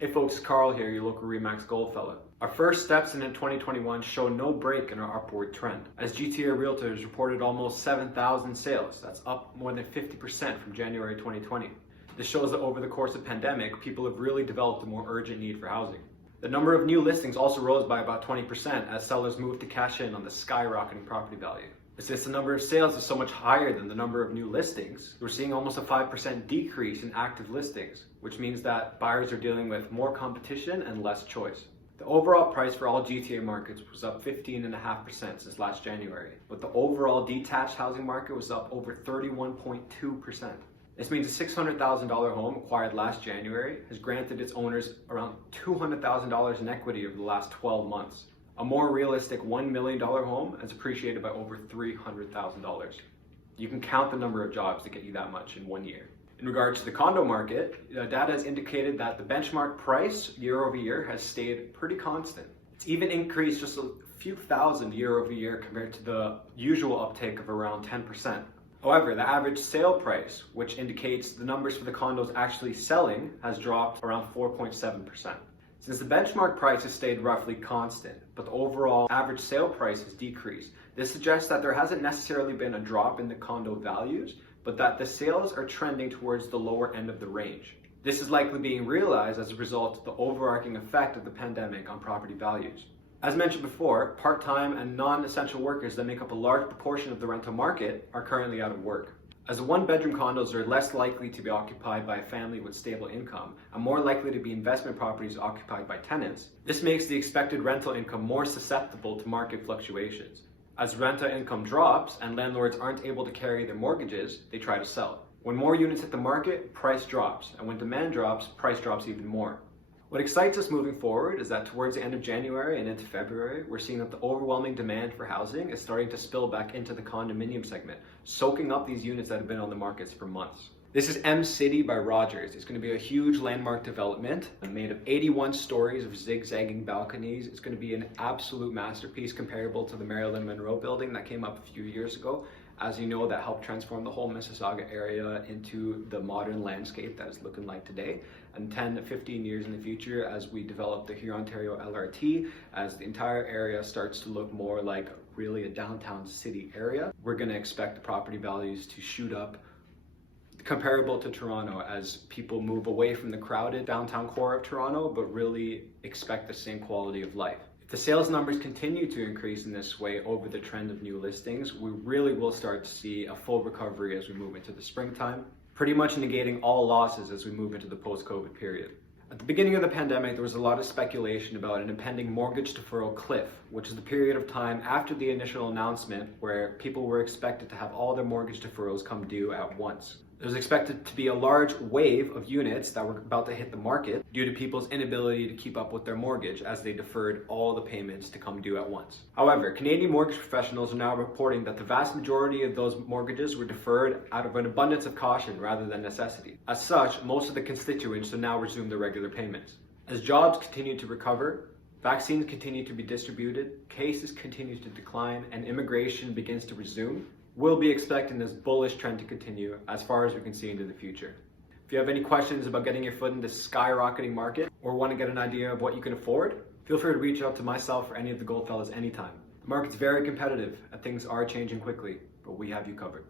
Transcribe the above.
Hey folks, Karl here, your local RE/MAX GoldFella. Our first steps into 2021 show no break in our upward trend, as GTA Realtors reported almost 7,000 sales. That's up more than 50% from January 2020. This shows that over the course of the pandemic, people have really developed a more urgent need for housing. The number of new listings also rose by about 20% as sellers moved to cash in on the skyrocketing property value. Since the number of sales is so much higher than the number of new listings, we're seeing almost a 5% decrease in active listings, which means that buyers are dealing with more competition and less choice. The overall price for all GTA markets was up 15.5% since last January, but the overall detached housing market was up over 31.2%. This means a $600,000 home acquired last January has granted its owners around $200,000 in equity over the last 12 months. A more realistic $1 million home has appreciated by over $300,000. You can count the number of jobs to get you that much in 1 year. In regards to the condo market, data has indicated that the benchmark price year over year has stayed pretty constant. It's even increased just a few thousand year over year compared to the usual uptake of around 10%. However, the average sale price, which indicates the numbers for the condos actually selling, has dropped around 4.7%. Since the benchmark price has stayed roughly constant, but the overall average sale price has decreased, this suggests that there hasn't necessarily been a drop in the condo values, but that the sales are trending towards the lower end of the range. This is likely being realized as a result of the overarching effect of the pandemic on property values. As mentioned before, part-time and non-essential workers that make up a large proportion of the rental market are currently out of work. As the one-bedroom condos are less likely to be occupied by a family with stable income and more likely to be investment properties occupied by tenants, this makes the expected rental income more susceptible to market fluctuations. As rental income drops and landlords aren't able to carry their mortgages, they try to sell. When more units hit the market, price drops, and when demand drops, price drops even more. What excites us moving forward is that towards the end of January and into February, we're seeing that the overwhelming demand for housing is starting to spill back into the condominium segment, soaking up these units that have been on the markets for months. This is M City by Rogers. It's going to be a huge landmark development made of 81 stories of zigzagging balconies. It's going to be an absolute masterpiece comparable to the Marilyn Monroe building that came up a few years ago. As you know, that helped transform the whole Mississauga area into the modern landscape that it's looking like today. And 10 to 15 years in the future, as we develop the Hurontario LRT, as the entire area starts to look more like really a downtown city area, we're going to expect the property values to shoot up comparable to Toronto as people move away from the crowded downtown core of Toronto, but really expect the same quality of life. If the sales numbers continue to increase in this way over the trend of new listings, we really will start to see a full recovery as we move into the springtime, pretty much negating all losses as we move into the post-COVID period. At the beginning of the pandemic, there was a lot of speculation about an impending mortgage deferral cliff, which is the period of time after the initial announcement where people were expected to have all their mortgage deferrals come due at once. There was expected to be a large wave of units that were about to hit the market due to people's inability to keep up with their mortgage as they deferred all the payments to come due at once. However, Canadian mortgage professionals are now reporting that the vast majority of those mortgages were deferred out of an abundance of caution rather than necessity. As such, most of the constituents have now resumed their regular payments. As jobs continue to recover, vaccines continue to be distributed, cases continue to decline, and immigration begins to resume, we'll be expecting this bullish trend to continue as far as we can see into the future. If you have any questions about getting your foot in this skyrocketing market or want to get an idea of what you can afford, feel free to reach out to myself or any of the GoldFellas anytime. The market's very competitive and things are changing quickly, but we have you covered.